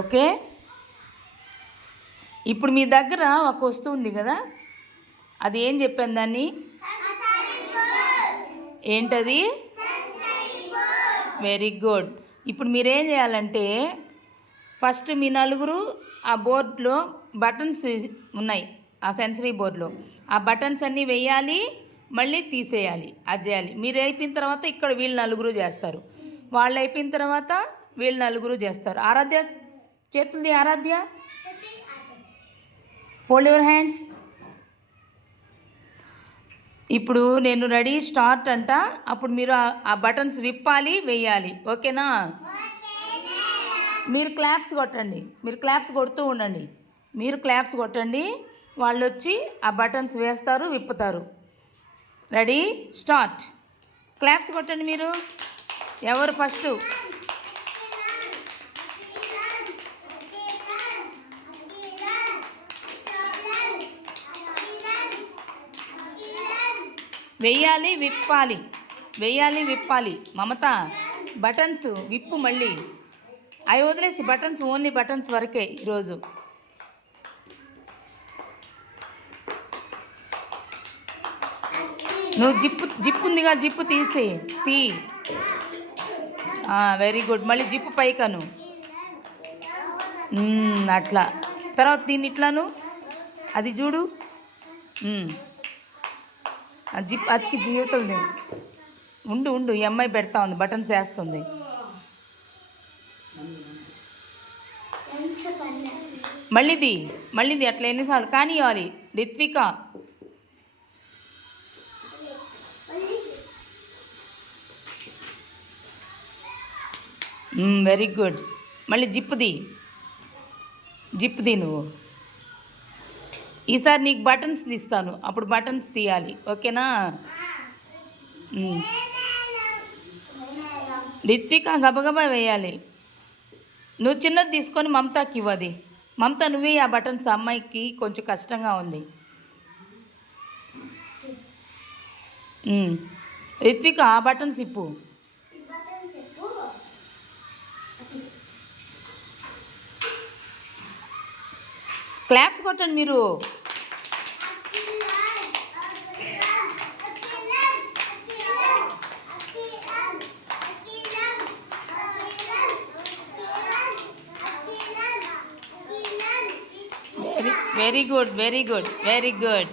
Okay. ఇప్పుడు మీ దగ్గర ఒక వస్తువు ఉంది కదా, అది ఏం చెప్పాను దాన్ని? ఏంటది? Very good. ఇప్పుడు మీరేం చేయాలంటే ఫస్ట్ మీ నలుగురు ఆ బోర్డులో బటన్స్ ఉన్నాయి, ఆ సెన్సరీ బోర్డులో ఆ బటన్స్ అన్నీ వేయాలి, మళ్ళీ తీసేయాలి. అది చేయాలి. మీరు అయిపోయిన తర్వాత ఇక్కడ వీళ్ళు నలుగురు చేస్తారు, వాళ్ళు అయిపోయిన తర్వాత వీళ్ళు నలుగురు చేస్తారు. ఆరాధ్య చేతులది. ఆరాధ్య, ఫోల్డ్ యువర్ హ్యాండ్స్. ఇప్పుడు నేను రెడీ స్టార్ట్ అంట, అప్పుడు మీరు ఆ బటన్స్ విప్పాలి, వేయాలి. ఓకేనా? మీరు క్లాప్స్ కొట్టండి, మీరు క్లాప్స్ కొడుతూ ఉండండి. మీరు క్లాప్స్ కొట్టండి, వాళ్ళు వచ్చి ఆ బటన్స్ వేస్తారు, విప్పుతారు. Ready start. క్లాప్స్ కొట్టండి మీరు. ఎవరు ఫస్ట్? వెయ్యాలి, విప్పాలి. వెయ్యాలి, విప్పాలి. మమత, బటన్స్ విప్పు. మళ్ళీ అవి వదిలేసి బటన్స్, ఓన్లీ బటన్స్ వరకే ఈరోజు. నువ్వు జిప్పు ఉందిగా, జిప్పు తీ. Very good. మళ్ళీ జిప్పు పైకను, అట్లా. తర్వాత దీన్ని ఇట్లాను, అది చూడు. జిప్ అతికి జీవితంది. ఉండు, ఈ అమ్మాయి పెడతా ఉంది, బటన్స్ వేస్తుంది. మళ్ళీది అట్లా ఎన్నిసార్లు కానీ ఇవ్వాలి. Ritvika, very good. మళ్ళీ జిప్పుది నువ్వు. ఈసారి నీకు బటన్స్ తీస్తాను, అప్పుడు బటన్స్ తీయాలి. ఓకేనా? రిత్విక గబగబా వేయాలి. నువ్వు చిన్నది తీసుకొని మమతాకి ఇవ్వది. మమత, నువ్వే ఆ బటన్స్. అమ్మాయికి కొంచెం కష్టంగా ఉంది. రిత్విక ఆ బటన్స్ ఇప్పు. క్లాప్స్ కొట్టండి మీరు. Very good.